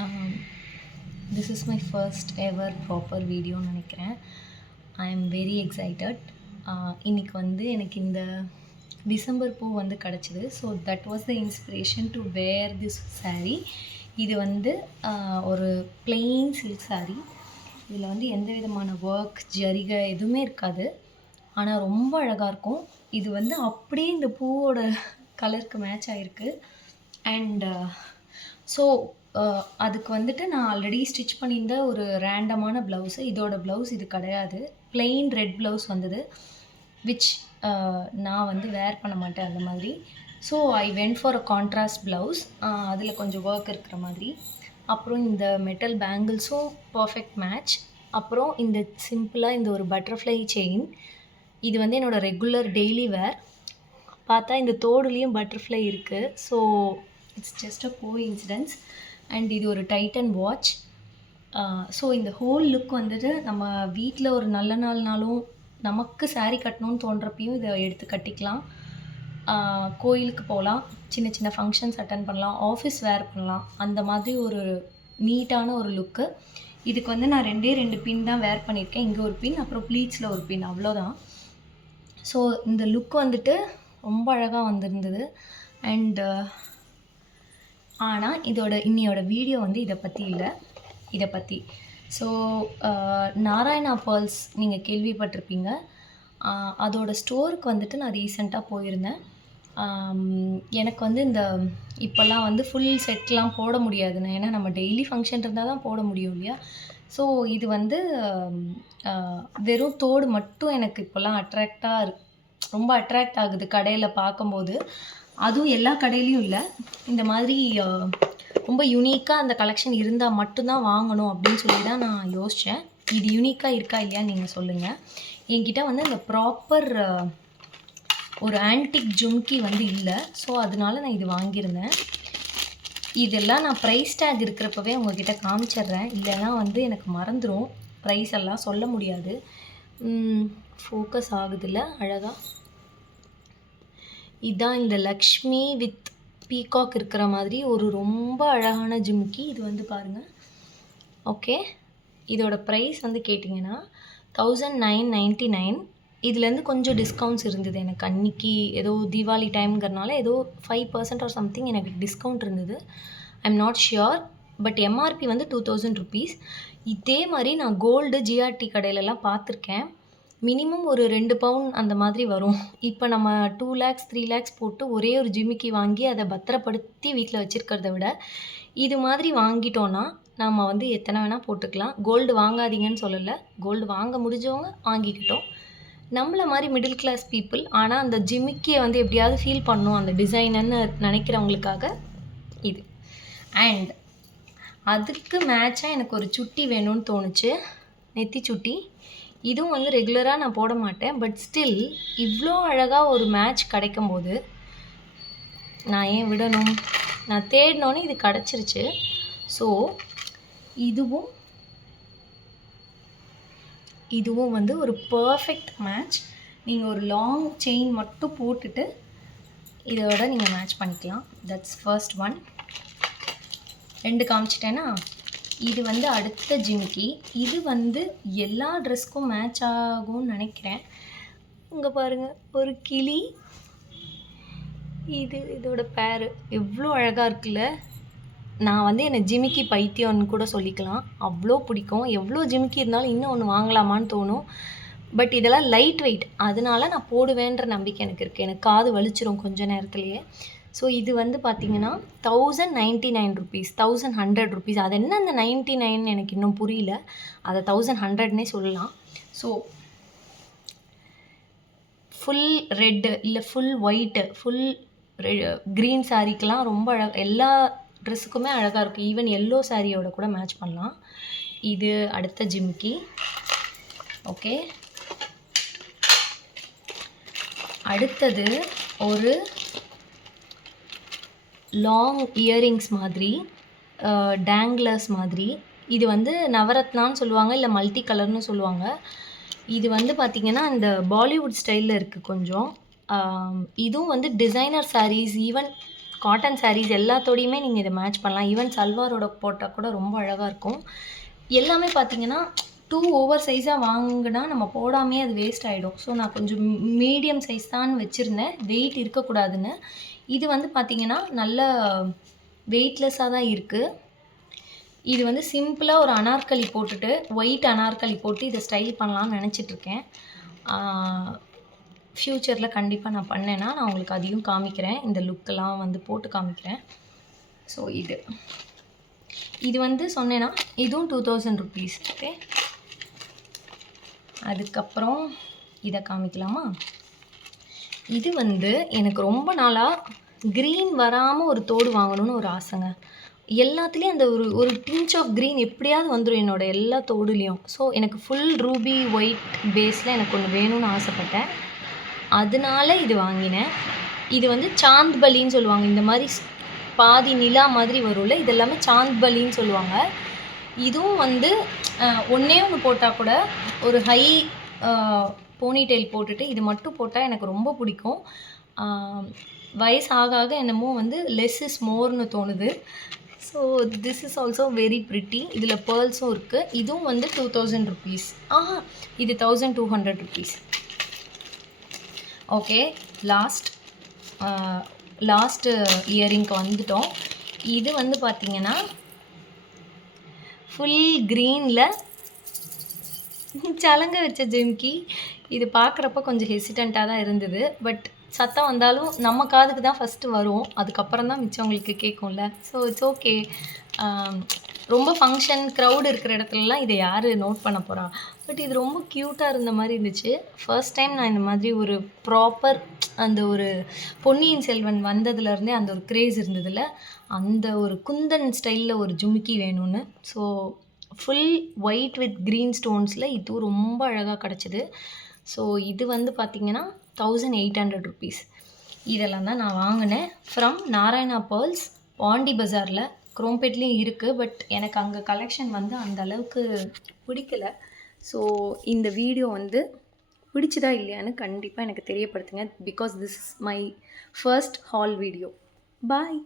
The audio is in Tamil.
Um, this is my first ever proper video நினைக்கிறேன். I am very excited. இன்னைக்கு வந்து எனக்கு இந்த டிசம்பர் பூ வந்து கிடச்சிது. So that was the inspiration to wear this saree. இது வந்து ஒரு plain silk saree. இதில் வந்து எந்த விதமான ஒர்க் ஜரிகை எதுவுமே இருக்காது. ஆனால் ரொம்ப அழகாக இருக்கும். இது வந்து அப்படியே இந்த பூவோட கலருக்கு மேட்ச் ஆகிருக்கு. அண்ட் ஸோ அதுக்கு வந்துட்டு நான் ஆல்ரெடி ஸ்டிச் பண்ணியிருந்த ஒரு ரேண்டமான ப்ளவுஸு. இதோட ப்ளவுஸ் இது கிடையாது. plain ரெட் ப்ளவுஸ் வந்தது, விச் நான் வந்து வேர் பண்ண மாட்டேன் அந்த மாதிரி. So I went for a contrast blouse, அதில் கொஞ்சம் ஒர்க் இருக்கிற மாதிரி. அப்புறம் இந்த மெட்டல் பேங்கிள்ஸும் பர்ஃபெக்ட் மேட்ச். அப்புறம் இந்த சிம்பிளாக இந்த ஒரு பட்டர்ஃப்ளை செயின், இது வந்து என்னோடய ரெகுலர் டெய்லி வேர். பார்த்தா இந்த தோடுலேயும் பட்டர்ஃப்ளை இருக்குது. So it's just a coincidence. And இது ஒரு டைட்டன் வாட்ச். ஸோ இந்த ஹோல் லுக் வந்துட்டு நம்ம வீட்டில் ஒரு நல்ல நாள்னாலும் நமக்கு saree கட்டணும்னு தோன்றப்பையும் இதை எடுத்து கட்டிக்கலாம். கோயிலுக்கு போகலாம், சின்ன சின்ன ஃபங்க்ஷன்ஸ் அட்டன் பண்ணலாம், ஆஃபீஸ் வேர் பண்ணலாம். அந்த மாதிரி ஒரு நீட்டான ஒரு லுக்கு. இதுக்கு வந்து நான் 2 பின் தான் வேர் பண்ணியிருக்கேன். இங்கே ஒரு பின், அப்புறம் ப்ளீட்ஸில் ஒரு பின், அவ்வளோதான். ஸோ இந்த லுக் வந்துட்டு ரொம்ப அழகாக வந்திருந்தது. அண்டு ஆனால் இன்னையோட வீடியோ வந்து இதை பற்றி இல்லை, இதை பற்றி. ஸோ நாராயணா பேர்ல்ஸ் நீங்கள் கேள்விப்பட்டிருப்பீங்க. அதோட ஸ்டோருக்கு வந்துட்டு நான் ரீசெண்டாக போயிருந்தேன். எனக்கு வந்து இந்த இப்போல்லாம் வந்து ஃபுல் செட்லாம் போட முடியாதுண்ணே, ஏன்னா நம்ம டெய்லி ஃபங்க்ஷன் இருந்தால் தான் போட முடியும் இல்லையா. ஸோ இது வந்து வெறும் தோடு மட்டும் எனக்கு இப்போல்லாம் ரொம்ப அட்ராக்ட் ஆகுது கடையில் பார்க்கும்போது. அதுவும் எல்லா கடையிலையும் இல்லை. இந்த மாதிரி ரொம்ப யூனிக்காக அந்த கலெக்ஷன் இருந்தால் மட்டும்தான் வாங்கணும் அப்படின்னு சொல்லி தான் நான் யோசித்தேன். இது யூனிக்காக இருக்கா இல்லையான்னு நீங்கள் சொல்லுங்கள். என்கிட்ட வந்து அந்த ப்ராப்பர் ஒரு ஆன்டிக் ஜும்கி வந்து இல்லை. ஸோ அதனால நான் இது வாங்கியிருந்தேன். இதெல்லாம் நான் ப்ரைஸ் டேக் இருக்கிறப்பவே உங்ககிட்ட காமிச்சிட்றேன், இல்லைன்னா வந்து எனக்கு மறந்துடும், ப்ரைஸ் எல்லாம் சொல்ல முடியாது. ஃபோக்கஸ் ஆகுதில்ல அழகாக. இதுதான் இந்த லக்ஷ்மி வித் பீகாக் இருக்கிற மாதிரி ஒரு ரொம்ப அழகான ஜிம்கி. இது வந்து பாருங்கள். ஓகே, இதோட ப்ரைஸ் வந்து கேட்டிங்கன்னா 1999. இதுலேருந்து கொஞ்சம் டிஸ்கவுண்ட்ஸ் இருந்தது எனக்கு. அன்றைக்கி ஏதோ தீபாவளி டைம்ங்கிறனால ஏதோ 5% ஆர் சம்திங் எனக்கு டிஸ்கவுண்ட் இருந்தது. I am not sure, but MRP வந்து 2000 rupees. இதே மாதிரி நான் கோல்டு ஜிஆர்டி கடையிலலாம் பார்த்துருக்கேன். மினிமம் ஒரு 2 பவுன் அந்த மாதிரி வரும். இப்போ நம்ம 2 lakhs 3 lakhs போட்டு ஒரே ஒரு ஜிமிக்கி வாங்கி அதை பத்திரப்படுத்தி வீட்டில் வச்சுருக்கிறத விட இது மாதிரி வாங்கிட்டோன்னா நம்ம வந்து எத்தனை வேணால் போட்டுக்கலாம். கோல்டு வாங்காதீங்கன்னு சொல்லலை, கோல்டு வாங்க முடிஞ்சவங்க வாங்கிக்கிட்டோம். நம்மளை மாதிரி மிடில் கிளாஸ் பீப்புள் ஆனால் அந்த ஜிமிக்கியை வந்து எப்படியாவது ஃபீல் பண்ணணும் அந்த டிசைனன்னு நினைக்கிறவங்களுக்காக இது. அண்ட் அதுக்கு மேட்சாக எனக்கு ஒரு சுட்டி வேணும்னு தோணுச்சு, நெத்தி சுட்டி. இதுவும் வந்து ரெகுலராக நான் போட மாட்டேன், பட் ஸ்டில் இவ்வளோ அழகாக ஒரு மேட்ச் கிடைக்கும் போது நான் ஏன் விடணும். நான் தேடினோன்னே இது கிடச்சிருச்சு. ஸோ இதுவும் வந்து ஒரு பர்ஃபெக்ட் மேட்ச். நீங்கள் ஒரு லாங் செயின் மட்டும் போட்டுட்டு இதோட நீங்கள் மேட்ச் பண்ணிக்கலாம். That's first one. 2 காமிச்சிட்டேன்னா இது வந்து அடுத்த ஜிமிக்கி. இது வந்து எல்லா ட்ரெஸ்க்கும் மேட்ச் ஆகும்னு நினைக்கிறேன். இங்கே பாருங்கள், ஒரு கிளி. இதோட பேரு எவ்வளோ அழகாக இருக்குல்ல. நான் வந்து என்னை ஜிமிக்கி பைத்தியம்னு கூட சொல்லிக்கலாம், அவ்வளோ பிடிக்கும். எவ்வளோ ஜிமிக்கி இருந்தாலும் இன்னும் ஒன்று வாங்கலாமான்னு தோணும். பட் இதெல்லாம் லைட் வெயிட், அதனால நான் போடுவேன்ற நம்பிக்கை எனக்கு இருக்குது. எனக்கு காது வலிச்சிரும் கொஞ்ச நேரத்துலையே. ஸோ இது வந்து பார்த்திங்கன்னா 1099 rupees, 1100 rupees. அது என்ன அந்த 99 எனக்கு இன்னும் புரியல, அதை 1100னே சொல்லலாம். ஸோ ஃபுல் ரெட்டு இல்லை ஃபுல் ஒயிட்டு, ஃபுல் க்ரீன் சாரீக்கெலாம் ரொம்ப எல்லா ட்ரெஸ்ஸுக்குமே அழகாக இருக்கும். ஈவன் எல்லோ சாரியோட கூட மேட்ச் பண்ணலாம். இது அடுத்த ஜிமிக்கி. ஓகே, அடுத்தது ஒரு லாங் இயரிங்ஸ் மாதிரி, டேங்லர்ஸ் மாதிரி. இது வந்து நவரத்னான்னு சொல்லுவாங்க, இல்லை மல்டி கலர்னு சொல்லுவாங்க. இது வந்து பார்த்திங்கன்னா இந்த பாலிவுட் ஸ்டைலில் இருக்குது கொஞ்சம். இதுவும் வந்து designer saris, even cotton saris எல்லாத்தோடையுமே நீங்கள் இதை மேட்ச் பண்ணலாம். ஈவன் சல்வாரோட போட்டால் கூட ரொம்ப அழகாக இருக்கும். எல்லாமே பார்த்தீங்கன்னா ஓவர் சைஸாக வாங்கினா நம்ம போடாமே அது வேஸ்ட் ஆகிடும். ஸோ நான் கொஞ்சம் மீடியம் சைஸ் தான் வச்சுருந்தேன், வெயிட் இருக்கக்கூடாதுன்னு. இது வந்து பார்த்தீங்கன்னா நல்ல வெயிட்லெஸ்ஸாக தான் இருக்குது. இது வந்து சிம்பிளாக ஒரு அனார்கலி போட்டுட்டு, ஒயிட் அனார்கலி போட்டு இதை ஸ்டைல் பண்ணலான்னு நினச்சிட்ருக்கேன். ஃப்யூச்சரில் கண்டிப்பாக நான் பண்ணேன்னா நான் உங்களுக்கு அதையும் காமிக்கிறேன். இந்த லுக்கெல்லாம் வந்து போட்டு காமிக்கிறேன். ஸோ இது வந்து சொன்னேன்னா இதுவும் 2000 ருபீஸ். ஓகே, அதுக்கப்புறம் இதை காமிக்கலாமா? இது வந்து எனக்கு ரொம்ப நாளாக க்ரீன் வராமல் ஒரு தோடு வாங்கணும்னு ஒரு ஆசைங்க. எல்லாத்துலேயும் அந்த ஒரு டிஞ்ச் ஆஃப் க்ரீன் எப்படியாவது வந்துடும் என்னோடய எல்லா தோடுலேயும். ஸோ எனக்கு ஃபுல் ரூபி ஒயிட் பேஸில் எனக்கு ஒன்று வேணும்னு ஆசைப்பட்டேன். அதனால இது வாங்கினேன். இது வந்து சாந்த்பலின்னு சொல்லுவாங்க. இந்த மாதிரி பாதி நிலா மாதிரி வரும்ல, இது எல்லாமே சாந்த்பலின்னு சொல்லுவாங்க. இதுவும் வந்து ஒன்றே ஒன்று போட்டால் கூட ஒரு ஹை போனிடெயில் போட்டுட்டு இது மட்டும் போட்டால் எனக்கு ரொம்ப பிடிக்கும். வயசு ஆக ஆக என்னமோ வந்து லெஸ் இஸ் மோர்னு தோணுது. So this is also very pretty. இதில் பேர்ல்ஸும் இருக்குது. இதுவும் வந்து 2000 ருபீஸ். இது 1200 ருபீஸ். ஓகே, லாஸ்ட் இயரிங்க்கு வந்துட்டோம். இது வந்து பார்த்திங்கன்னா ஃபுல் க்ரீனில் சலங்க வச்ச ஜிம்கி. இது பார்க்குறப்ப கொஞ்சம் ஹெசிடண்ட்டாக தான் இருந்தது. பட் சத்தம் வந்தாலும் நம்ம காதுக்கு தான் ஃபஸ்ட்டு வரும், அதுக்கப்புறம் தான் மிச்சவங்களுக்கு கேட்கும்ல. So it's okay. ரொம்ப ஃபங்க்ஷன் க்ரௌடு இருக்கிற இடத்துலலாம் இதை யார் நோட் பண்ண போகிறா? பட் இது ரொம்ப க்யூட்டாக இருந்த மாதிரி இருந்துச்சு. ஃபர்ஸ்ட் டைம் நான் இந்த மாதிரி ஒரு ப்ராப்பர் அந்த ஒரு பொன்னியின் செல்வன் வந்ததுலேருந்தே அந்த ஒரு க்ரேஸ் இருந்ததில்ல, அந்த ஒரு குந்தன் ஸ்டைலில் ஒரு ஜுமுக்கி வேணும்னு. So full white with green ஸ்டோன்ஸில் இதுவும் ரொம்ப அழகாக கிடச்சிது. ஸோ இது வந்து பார்த்திங்கன்னா 1800 ருபீஸ். இதெல்லாம் தான் நான் வாங்கினேன் ஃப்ரம் நாராயணா பேர்ல்ஸ், பாண்டி பஜாரில். குரோம்பேட்லேயும் இருக்குது. பட் எனக்கு அங்கே கலெக்ஷன் வந்து அந்த அளவுக்கு பிடிக்கல. ஸோ இந்த வீடியோ வந்து பிடிச்சதா இல்லையான்னு கண்டிப்பாக எனக்கு தெரியப்படுத்துங்க. Because this is my first hall video. Bye.